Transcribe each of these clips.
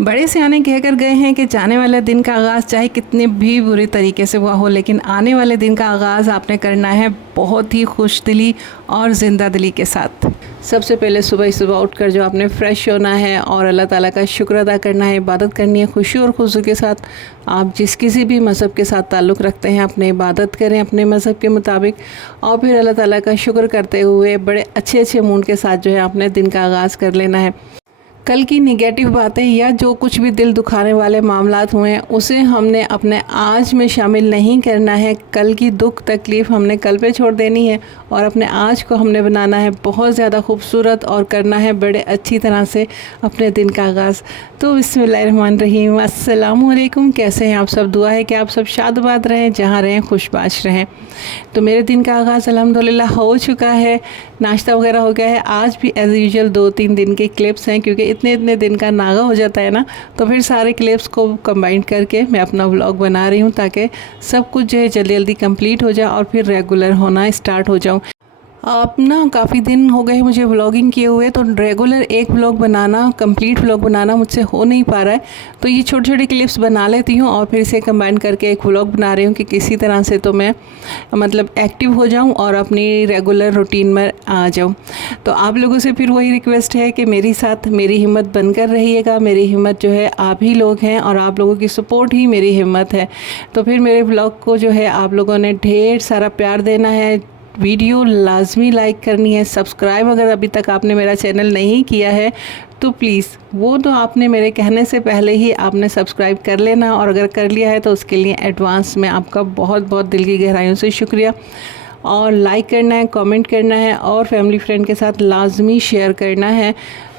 बड़े सियाने कह कर गए हैं कि जाने वाले दिन का आगाज़ चाहे कितने भी बुरे तरीके से हुआ हो, लेकिन आने वाले दिन का आगाज़ आपने करना है बहुत ही खुशदिली और ज़िंदा दिली के साथ। सबसे पहले सुबह ही सुबह उठकर जो आपने फ़्रेश होना है और अल्लाह ताला का शुक्र अदा करना है, इबादत करनी है खुशी और खुशू के साथ। आप किसी भी मज़हब के साथ ताल्लुक़ रखते हैं, अपने इबादत करें अपने मज़हब के मुताबिक और फिर अल्लाह ताला का शुक्र करते हुए बड़े अच्छे मूड के साथ जो है अपने दिन का आगाज़ कर लेना है। कल की नेगेटिव बातें या जो कुछ भी दिल दुखाने वाले मामलात हुए हैं उसे हमने अपने आज में शामिल नहीं करना है। कल की दुख तकलीफ़ हमने कल पे छोड़ देनी है और अपने आज को हमने बनाना है बहुत ज़्यादा खूबसूरत और करना है बड़े अच्छी तरह से अपने दिन का आगाज़। तो बिस्मिल्लाहिर्रहमानिर्रहीम, अस्सलामु अलैकुम। कैसे हैं आप सब? दुआ है कि आप सब शादबाद रहें, जहाँ रहें खुशबाश रहें। तो मेरे दिन का आगाज़ अल्हम्दुलिल्लाह हो चुका है, नाश्ता वगैरह हो गया है। आज भी एज़ यूजुअल 2-3 दिन के क्लिप्स हैं, क्योंकि इतने दिन का नागा हो जाता है ना, तो फिर सारे क्लिप्स को कंबाइन करके मैं अपना व्लॉग बना रही हूँ ताकि सब कुछ जो है जल्दी जल्दी कंप्लीट हो जाए और फिर रेगुलर होना स्टार्ट हो जाऊँ। अब ना काफ़ी दिन हो गए मुझे व्लॉगिंग किए हुए, तो रेगुलर एक व्लॉग बनाना, कंप्लीट व्लॉग बनाना मुझसे हो नहीं पा रहा है। तो ये छोटे छोटे क्लिप्स बना लेती हूँ और फिर इसे कंबाइन करके एक व्लॉग बना रही हूँ कि किसी तरह से तो मैं मतलब एक्टिव हो जाऊँ और अपनी रेगुलर रूटीन में आ जाऊँ। तो आप लोगों से फिर वही रिक्वेस्ट है कि मेरी साथ मेरी हिम्मत बनकर रहिएगा। मेरी हिम्मत जो है आप ही लोग हैं और आप लोगों की सपोर्ट ही मेरी हिम्मत है। तो फिर मेरे व्लॉग को जो है आप लोगों ने ढेर सारा प्यार देना है, वीडियो लाजमी लाइक करनी है, सब्सक्राइब अगर अभी तक आपने मेरा चैनल नहीं किया है तो प्लीज़ वो तो आपने मेरे कहने से पहले ही आपने सब्सक्राइब कर लेना, और अगर कर लिया है तो उसके लिए एडवांस में आपका बहुत बहुत दिल की गहराइयों से शुक्रिया। और लाइक करना है, कमेंट करना है और फैमिली फ्रेंड के साथ लाजमी शेयर करना है।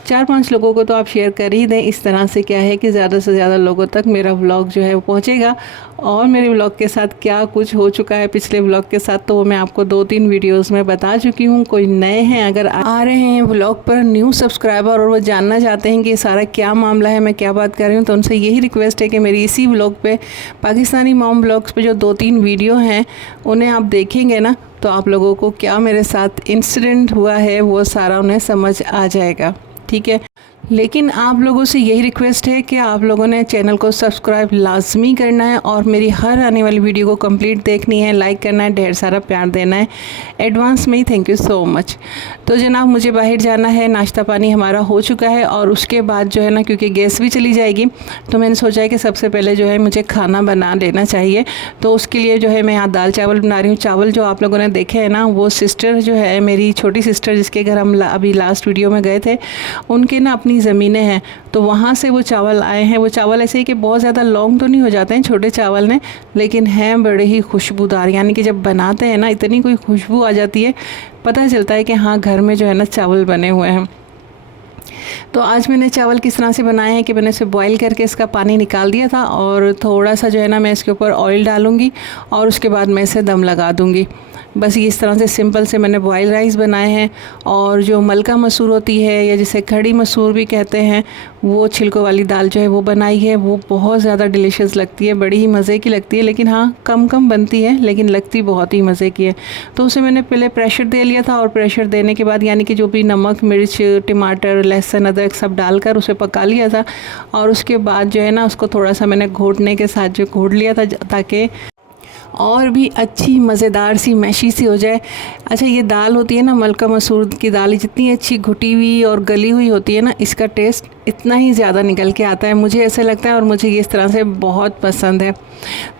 4-5 लोगों को तो आप शेयर कर ही दें। इस तरह से क्या है कि ज़्यादा से ज़्यादा लोगों तक मेरा व्लॉग जो है वो पहुँचेगा। और मेरे व्लॉग के साथ क्या कुछ हो चुका है पिछले व्लॉग के साथ, तो वो मैं आपको 2-3 वीडियोस में बता चुकी हूँ। कोई नए हैं अगर आ रहे हैं व्लॉग पर न्यू सब्सक्राइबर और वो जानना चाहते हैं कि ये सारा क्या मामला है, मैं क्या बात कर रही हूँ, तो उनसे यही रिक्वेस्ट है कि मेरी इसी व्लॉग पे पाकिस्तानी मॉम व्लॉग्स पे जो 2-3 वीडियो हैं उन्हें आप देखेंगे ना, तो आप लोगों को क्या मेरे साथ इंसिडेंट हुआ है वो सारा उन्हें समझ आ जाएगा, ठीक है। लेकिन आप लोगों से यही रिक्वेस्ट है कि आप लोगों ने चैनल को सब्सक्राइब लाजमी करना है और मेरी हर आने वाली वीडियो को कंप्लीट देखनी है, लाइक करना है, ढेर सारा प्यार देना है। एडवांस में ही थैंक यू सो मच। तो जनाब मुझे बाहर जाना है, नाश्ता पानी हमारा हो चुका है और उसके बाद जो है ना, क्योंकि गैस भी चली जाएगी, तो मैंने सोचा है कि सबसे पहले जो है मुझे खाना बना लेना चाहिए। तो उसके लिए जो है मैं यहाँ दाल चावल बना रही हूँ। चावल जो आप लोगों ने देखे हैं ना, वो सिस्टर जो है मेरी छोटी सिस्टर जिसके घर हम अभी लास्ट वीडियो में गए थे, उनके ना अपनी ज़मीनें हैं, तो वहाँ से वो चावल आए हैं। वो चावल ऐसे ही कि बहुत ज़्यादा लॉन्ग तो नहीं हो जाते हैं छोटे चावल ने, लेकिन हैं बड़े ही खुशबूदार, यानी कि जब बनाते हैं ना इतनी कोई खुशबू आ जाती है, पता चलता है कि हाँ घर में जो है ना चावल बने हुए हैं। तो आज मैंने चावल किस तरह से बनाए हैं कि मैंने इसे बॉईल करके इसका पानी निकाल दिया था और थोड़ा सा जो है ना मैं इसके ऊपर ऑयल डालूँगी और उसके बाद मैं इसे दम लगा दूँगी। बस ये इस तरह से सिंपल से मैंने बॉयल राइस बनाए हैं। और जो मलका मसूर होती है या जिसे खड़ी मसूर भी कहते हैं, वो छिलकों वाली दाल जो है वो बनाई है। वो बहुत ज़्यादा डिलीशियस लगती है, बड़ी ही मज़े की लगती है, लेकिन हाँ कम बनती है लेकिन लगती बहुत ही मज़े की है। तो उसे मैंने पहले प्रेशर दे लिया था और प्रेशर देने के बाद यानी कि जो भी नमक मिर्च टमाटर लहसुन अदरक सब डालकर उसे पका लिया था। और उसके बाद जो है ना उसको थोड़ा सा मैंने घोटने के साथ जो घोट लिया था ताकि और भी अच्छी मज़ेदार सी मैशी सी हो जाए। अच्छा ये दाल होती है ना, मलका मसूर की दाल, जितनी अच्छी घुटी हुई और गली हुई होती है ना, इसका टेस्ट इतना ही ज़्यादा निकल के आता है, मुझे ऐसा लगता है, और मुझे ये इस तरह से बहुत पसंद है।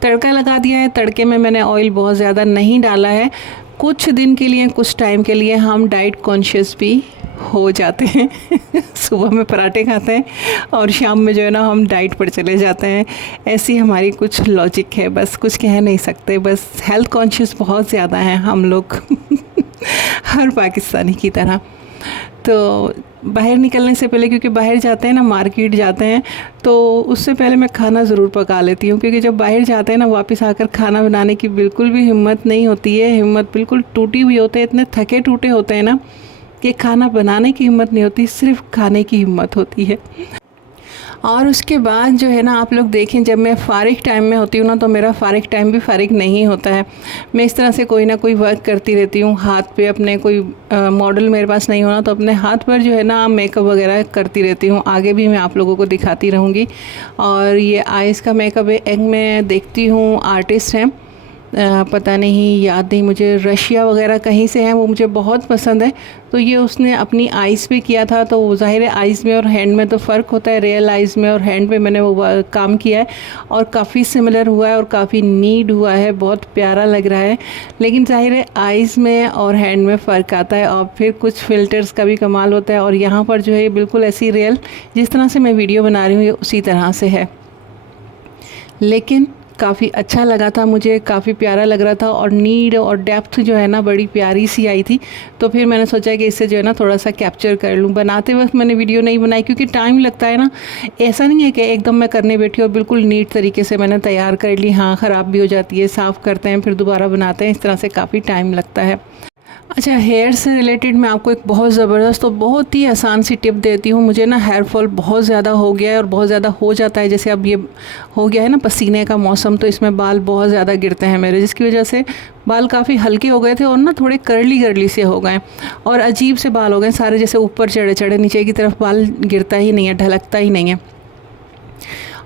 तड़का लगा दिया है। तड़के में मैंने ऑयल बहुत ज़्यादा नहीं डाला है। कुछ दिन के लिए, कुछ टाइम के लिए हम डाइट कॉन्शियस भी हो जाते हैं सुबह में पराठे खाते हैं और शाम में जो है ना हम डाइट पर चले जाते हैं। ऐसी हमारी कुछ लॉजिक है, बस कुछ कह नहीं सकते। बस हेल्थ कॉन्शियस बहुत ज़्यादा हैं हम लोग हर पाकिस्तानी की तरह। तो बाहर निकलने से पहले, क्योंकि बाहर जाते हैं ना, मार्केट जाते हैं, तो उससे पहले मैं खाना ज़रूर पका लेती हूँ, क्योंकि जब बाहर जाते हैं ना वापस आकर खाना बनाने की बिल्कुल भी हिम्मत नहीं होती है। हिम्मत बिल्कुल टूटी हुई होते हैं, इतने थके टूटे होते हैं ना कि खाना बनाने की हिम्मत नहीं होती, सिर्फ खाने की हिम्मत होती है। और उसके बाद जो है ना, आप लोग देखें, जब मैं फ़ारिग टाइम में होती हूँ ना, तो मेरा फ़ारिग टाइम भी फ़ारिग नहीं होता है। मैं इस तरह से कोई ना कोई वर्क करती रहती हूँ हाथ पे अपने। कोई मॉडल मेरे पास नहीं होना तो अपने हाथ पर जो है ना मेकअप वगैरह करती रहती हूँ। आगे भी मैं आप लोगों को दिखाती रहूँगी। और ये आइज़ का मेकअप है, एक मैं देखती हूँ आर्टिस्ट हैं, पता नहीं, याद नहीं मुझे, रशिया वगैरह कहीं से हैं, वो मुझे बहुत पसंद है। तो ये उसने अपनी आइज़ पे किया था, तो ज़ाहिर है आइज़ में और हैंड में तो फ़र्क होता है। रियल आइज़ में और हैंड पे मैंने वो काम किया है और काफ़ी सिमिलर हुआ है और काफ़ी नीट हुआ है, बहुत प्यारा लग रहा है। लेकिन ज़ाहिर है आइज़ में और हैंड में फ़र्क आता है, और फिर कुछ फ़िल्टर्स का भी कमाल होता है। और यहाँ पर जो है बिल्कुल ऐसी रियल, जिस तरह से मैं वीडियो बना रही हूँ, ये उसी तरह से है। लेकिन काफ़ी अच्छा लगा था मुझे, काफ़ी प्यारा लग रहा था, और नीड और डेप्थ जो है ना बड़ी प्यारी सी आई थी। तो फिर मैंने सोचा कि इससे जो है ना थोड़ा सा कैप्चर कर लूँ। बनाते वक्त मैंने वीडियो नहीं बनाई क्योंकि टाइम लगता है ना। ऐसा नहीं है कि एकदम मैं करने बैठी और बिल्कुल नीट तरीके से मैंने तैयार कर ली, हाँ ख़राब भी हो जाती है, साफ़ करते हैं फिर दोबारा बनाते हैं, इस तरह से काफ़ी टाइम लगता है। अच्छा, हेयर से रिलेटेड मैं आपको एक बहुत ज़बरदस्त और बहुत ही आसान सी टिप देती हूँ। मुझे ना हेयर फॉल बहुत ज़्यादा हो गया है और बहुत ज़्यादा हो जाता है। जैसे अब ये हो गया है ना पसीने का मौसम, तो इसमें बाल बहुत ज़्यादा गिरते हैं मेरे, जिसकी वजह से बाल काफ़ी हल्के हो गए थे और ना थोड़े करली करली से हो गए और अजीब से बाल हो गए सारे, जैसे ऊपर चढ़े चढ़े, नीचे की तरफ बाल गिरता ही नहीं है, ढलकता ही नहीं है।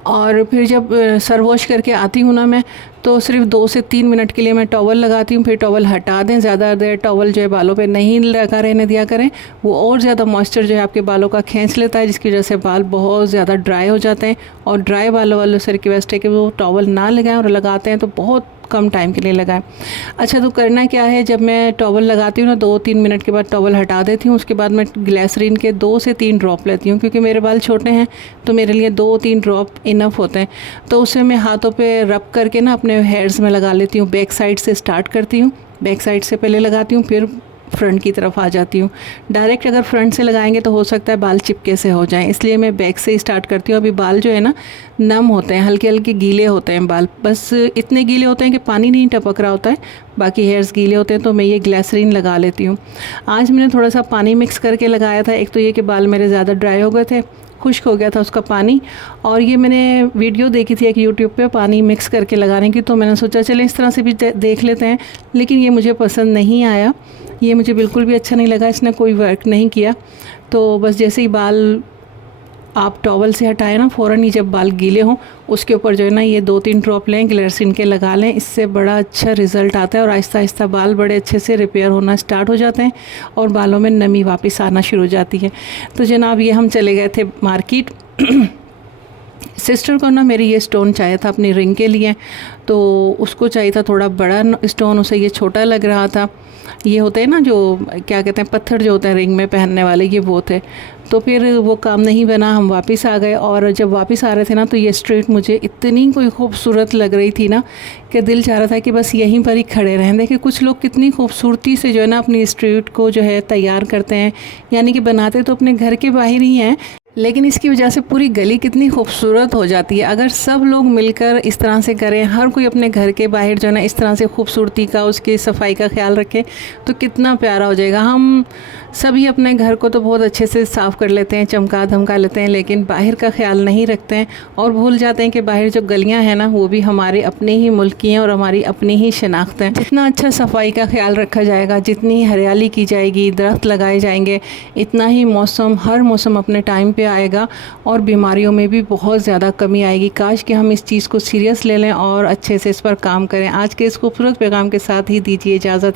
और फिर जब सर वॉश करके आती हूँ ना मैं, तो सिर्फ 2 से 3 मिनट के लिए मैं टॉवल लगाती हूँ। फिर टॉवल हटा दें, ज़्यादा देर टॉवल जो है बालों पे नहीं लगा रहने दिया करें, वो और ज़्यादा मॉइस्चर जो है आपके बालों का खींच लेता है, जिसकी वजह से बाल बहुत ज़्यादा ड्राई हो जाते हैं। और ड्राई बालों वालों से रिक्वेस्ट है कि वो टॉवल ना लगाएं, और लगाते हैं तो बहुत कम टाइम के लिए लगाएं। अच्छा, तो करना क्या है, जब मैं टॉवल लगाती हूँ ना 2-3 मिनट के बाद टॉवल हटा देती हूँ। उसके बाद मैं ग्लिसरीन के 2 से 3 ड्रॉप लेती हूँ, क्योंकि मेरे बाल छोटे हैं तो मेरे लिए 2-3 ड्रॉप इनफ होते हैं। तो उसे मैं हाथों पे रब करके ना अपने हेयर्स में लगा लेती हूँ। बैक साइड से स्टार्ट करती हूँ, बैक साइड से पहले लगाती हूँ, फिर फ्रंट की तरफ आ जाती हूँ। डायरेक्ट अगर फ्रंट से लगाएंगे तो हो सकता है बाल चिपके से हो जाएं, इसलिए मैं बैक से ही स्टार्ट करती हूँ। अभी बाल जो है ना नम होते हैं, हल्के हल्के गीले होते हैं बाल, बस इतने गीले होते हैं कि पानी नहीं टपक रहा होता है, बाकी हेयर्स गीले होते हैं। तो मैं ये ग्लिसरीन लगा लेती हूँ। आज मैंने थोड़ा सा पानी मिक्स करके लगाया था। एक तो ये कि बाल मेरे ज़्यादा ड्राई हो गए थे, खुश्क हो गया था उसका पानी। और ये मैंने वीडियो देखी थी एक यूट्यूब पे पानी मिक्स करके लगाने की, तो मैंने सोचा चले इस तरह से भी देख लेते हैं। लेकिन ये मुझे पसंद नहीं आया, ये मुझे बिल्कुल भी अच्छा नहीं लगा, इसने कोई वर्क नहीं किया। तो बस जैसे ही बाल आप टॉवल से हटाएं ना, फ़ौरन ही जब बाल गीले हों उसके ऊपर जो है ना ये 2-3 ड्रॉप लें, ग्लिसरीन के लगा लें। इससे बड़ा अच्छा रिज़ल्ट आता है और आहिस्ता आहिस्ता बाल बड़े अच्छे से रिपेयर होना स्टार्ट हो जाते हैं और बालों में नमी वापस आना शुरू हो जाती है। तो जनाब, ये हम चले गए थे मार्केट। सिस्टर को ना मेरी ये स्टोन चाहिए था अपनी रिंग के लिए, तो उसको चाहिए था थोड़ा बड़ा स्टोन, उसे ये छोटा लग रहा था। ये होते हैं ना जो क्या कहते हैं, पत्थर जो होते हैं रिंग में पहनने वाले, ये वो थे। तो फिर वो काम नहीं बना, हम वापस आ गए। और जब वापस आ रहे थे ना, तो ये स्ट्रीट मुझे इतनी कोई खूबसूरत लग रही थी ना कि दिल चाह रहा था कि बस यहीं पर ही खड़े रहें। देखिए कुछ लोग कितनी खूबसूरती से जो है ना अपनी स्ट्रीट को जो है तैयार करते हैं, यानी कि बनाते तो अपने घर के बाहर ही हैं, लेकिन इसकी वजह से पूरी गली कितनी खूबसूरत हो जाती है। अगर सब लोग मिलकर इस तरह से करें, हर कोई अपने घर के बाहर जो है ना इस तरह से खूबसूरती का, उसकी सफाई का ख्याल रखें, तो कितना प्यारा हो जाएगा। हम सभी अपने घर को तो बहुत अच्छे से साफ़ कर लेते हैं, चमका धमका लेते हैं, लेकिन बाहर का ख्याल नहीं रखते हैं और भूल जाते हैं कि बाहर जो गलियां हैं ना वो भी हमारे अपने ही मुल्क की हैं और हमारी अपनी ही शनाख्त हैं। जितना अच्छा सफाई का ख्याल रखा जाएगा, जितनी हरियाली की जाएगी, दरख्त लगाए जाएंगे, इतना ही हर मौसम अपने टाइम पे आएगा और बीमारियों में भी बहुत ज़्यादा कमी आएगी। काश कि हम इस चीज़ को सीरियस ले लें और अच्छे से इस पर काम करें। आज के इस खूबसूरत पैगाम के साथ ही दीजिए इजाज़त।